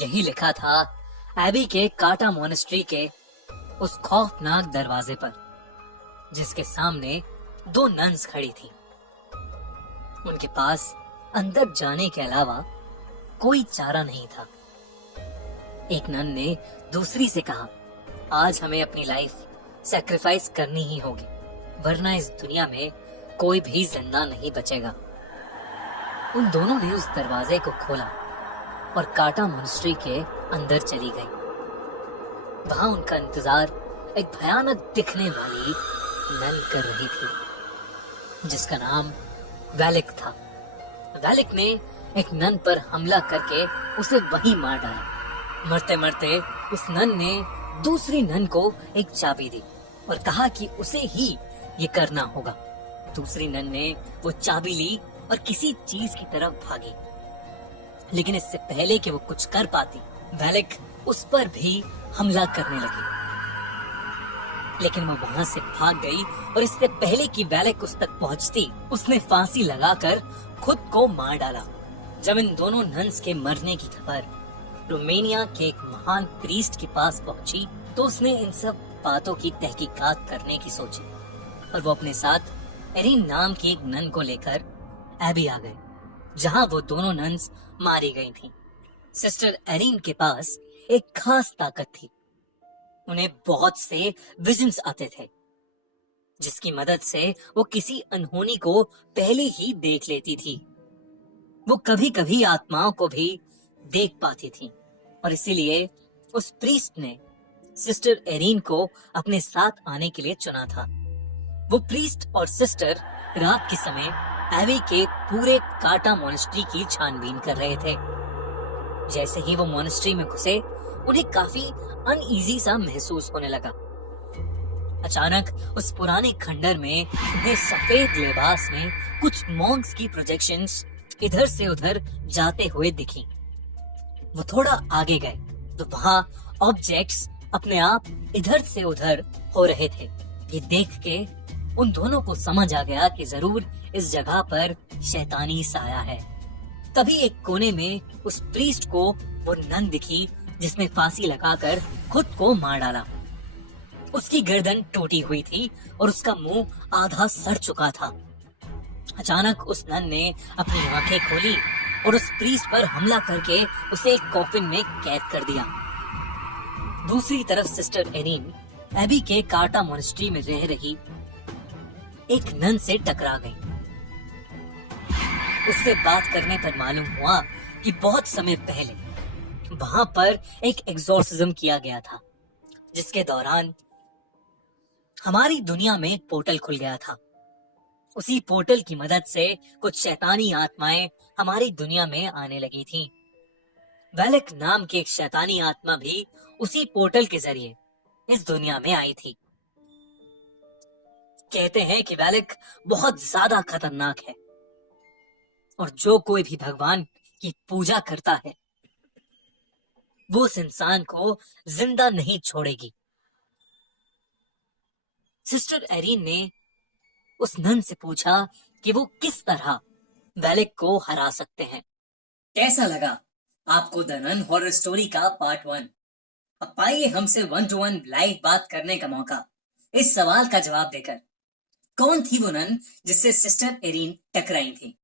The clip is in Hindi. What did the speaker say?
यही लिखा था एबी के काटा मोनेस्ट्री के उस खौफनाक दरवाजे पर, जिसके सामने दो नन्स खड़ी थी। उनके पास अंदर जाने के अलावा कोई चारा नहीं था। एक नन ने दूसरी से कहा, आज हमें अपनी लाइफ सैक्रिफाइस करनी ही होगी, वरना इस दुनिया में कोई भी जिंदा नहीं बचेगा। उन दोनों ने उस दरवाजे को खोला और काटा मोनेस्ट्री के अंदर चली गई। वहां उनका इंतजार एक भयानक दिखने वाली नन कर रही थी, जिसका नाम वैलिक था। वैलिक ने एक नन पर हमला करके उसे वहीं मार डाला। मरते मरते उस नन ने दूसरी नन को एक चाबी दी और कहा कि उसे ही ये करना होगा। दूसरी नन ने वो चाबी ली और किसी चीज की तरफ भागी, लेकिन इससे पहले कि वो कुछ कर पाती, वैलिक उस पर भी हमला करने लगी। लेकिन वो वहां से भाग गई और इससे पहले कि वैलिक उस तक पहुंचती, उसने फांसी लगाकर खुद को मार डाला। जब इन दोनों नन्स के मरने की खबर रोमानिया के एक महान प्रीस्ट के पास पहुंची, तो उसने इन सब बातों की तहकीकात करने की सोची और वो अपने साथ एरिन नाम की एक नन को लेकर एबी आ गए, जहां वो दोनों नन्स मारी गई थीं। सिस्टर एरिन के पास एक खास ताकत थी। उन्हें बहुत से विजन्स आते थे, जिसकी मदद से वो किसी अनहोनी को पहले ही देख लेती थी। वो कभी कभी आत्माओं को भी देख पाती थी और इसीलिए उस प्रीस्ट ने सिस्टर एरिन को अपने साथ आने के लिए चुना था। वो प्रीस्ट और सिस्टर रात के समय एबी के पूरे काटा मोनेस्ट्री की छानबीन कर रहे थे। जैसे ही वो मोनेस्ट्री में घुसे, उन्हें काफी अनईजी सा महसूस होने लगा। अचानक उस पुराने खंडर में उन्हें सफेद लिबास में कुछ मॉन्क्स की प्रोजेक्शंस इधर से उधर जाते हुए दिखी। वो थोड़ा आगे गए तो वहां ऑब्जेक्ट्स अपने आप इधर से उधर हो रहे थे। ये देख के उन दोनों को समझ आ गया कि जरूर इस जगह पर शैतानी साया है। तभी एक कोने में उस प्रीस्ट को वो नन दिखी, जिसने फांसी लगाकर खुद को मार डाला। उसकी गर्दन टूटी हुई थी और उसका मुंह आधा सड़ चुका था। अचानक उस नन ने अपनी आंखें खोली और उस प्रीस्ट पर हमला करके उसे एक कॉफिन में कैद कर दिया। दूसरी तरफ सिस्टर एरिन एबी के काटा मोनेस्ट्री में रह रही एक नन से टकरा गई। उससे बात करने पर मालूम हुआ कि बहुत समय पहले वहां पर एक एग्जॉर्सिज्म किया गया था, जिसके दौरान हमारी दुनिया में एक पोर्टल खुल गया था। उसी पोर्टल की मदद से कुछ शैतानी आत्माएं हमारी दुनिया में आने लगी थीं। वैलिक नाम की एक शैतानी आत्मा भी उसी पोर्टल के जरिए इस दुनिया में आई थी। कहते हैं कि वैलिक बहुत ज्यादा खतरनाक है और जो कोई भी भगवान की पूजा करता है, वो उस इंसान को जिंदा नहीं छोड़ेगी। सिस्टर एरिन ने उस नन से पूछा कि वो किस तरह वैलिक को हरा सकते हैं। कैसा लगा आपको द नन हॉरर स्टोरी का पार्ट 1? अब पाइए हमसे 1 to 1 लाइव बात करने का मौका इस सवाल का जवाब देकर। कौन थी वो नन जिससे सिस्टर एरिन टकराई थी?